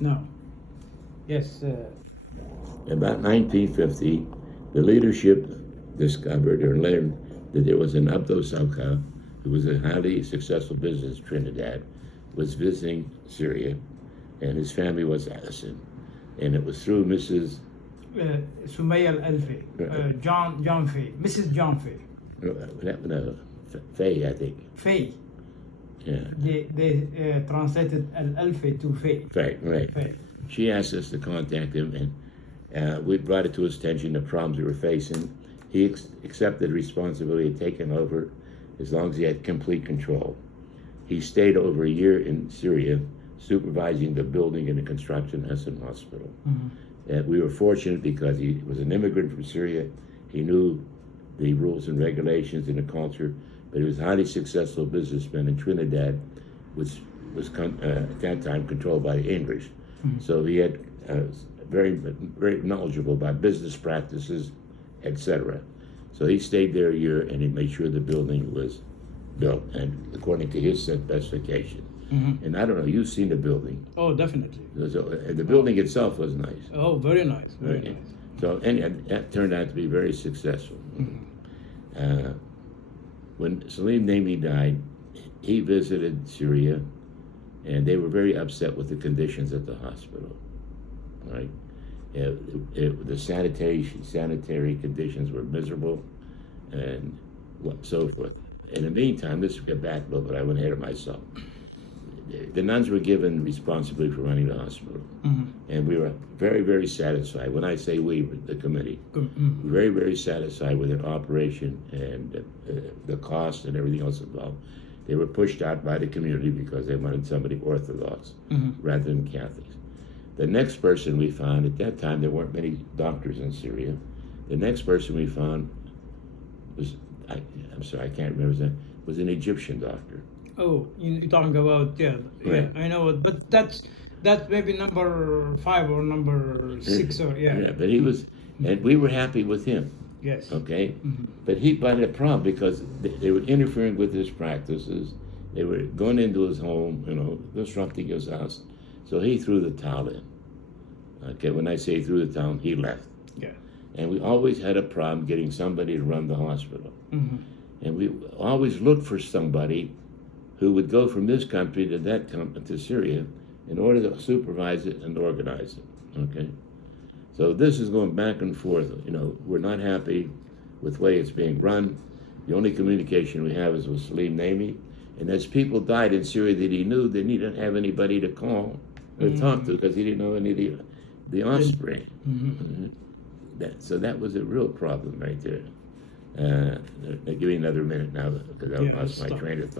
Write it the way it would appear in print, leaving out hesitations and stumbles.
No. Yes. About 1950, the leadership discovered or learned that there was an Abdo Salka, who was a highly successful business in Trinidad, was visiting Syria, and his family was Hosn. And it was through Mrs. Sumaya Al-Alfi. John Fay. Mrs. John Fay. Faye, I think. Fay. Yeah. They translated Al-Alfi to Fay. Faye, right. Fay. She asked us to contact him, and we brought it to his attention the problems we were facing. He accepted responsibility of taking over as long as he had complete control. He stayed over a year in Syria, supervising the building and the construction of Hosn Hospital. Mm-hmm. We were fortunate because he was an immigrant from Syria. He knew the rules and regulations and the culture, but he was a highly successful businessman in Trinidad, which was at that time controlled by the English. Mm-hmm. So he had very knowledgeable about business practices, etc. So he stayed there a year, and he made sure the building was built and according to his specification. Mm-hmm. And I don't know, you've seen the building. Oh, definitely. So, the building itself was nice. Oh, very nice. Very Okay. nice. So and that turned out to be very successful. Mm-hmm. When Salim Naimi died, he visited Syria, and they were very upset with the conditions at the hospital. Right, the sanitary conditions were miserable, and so forth. In the meantime, this will get back a little bit. I went ahead of myself. The nuns were given responsibility for running the hospital, and we were very, very satisfied. When I say we, the committee, very, very satisfied with their operation and the cost and everything else involved. They were pushed out by the community because they wanted somebody Orthodox rather than Catholics. The next person we found, at that time there weren't many doctors in Syria. The next person we found was, I'm sorry, I can't remember his name, was an Egyptian doctor. Oh, you're talking about, yeah, Right. I know it, but that's maybe number 5 or number 6 or, yeah. Yeah, but he was, and we were happy with him. Yes. Okay? But he had a problem because they were interfering with his practices. They were going into his home, disrupting his house. So he threw the towel in. Okay, when I say he threw the towel, he left. Yeah. And we always had a problem getting somebody to run the hospital. And we always looked for somebody who would go from this country to that country, to Syria, in order to supervise it and organize it. Okay? So this is going back and forth. We're not happy with the way it's being run. The only communication we have is with Salim Naimi. And as people died in Syria that he knew, then he didn't have anybody to call or talk to because he didn't know any of the offspring. So that was a real problem right there. Give me another minute now because I lost my train of thought.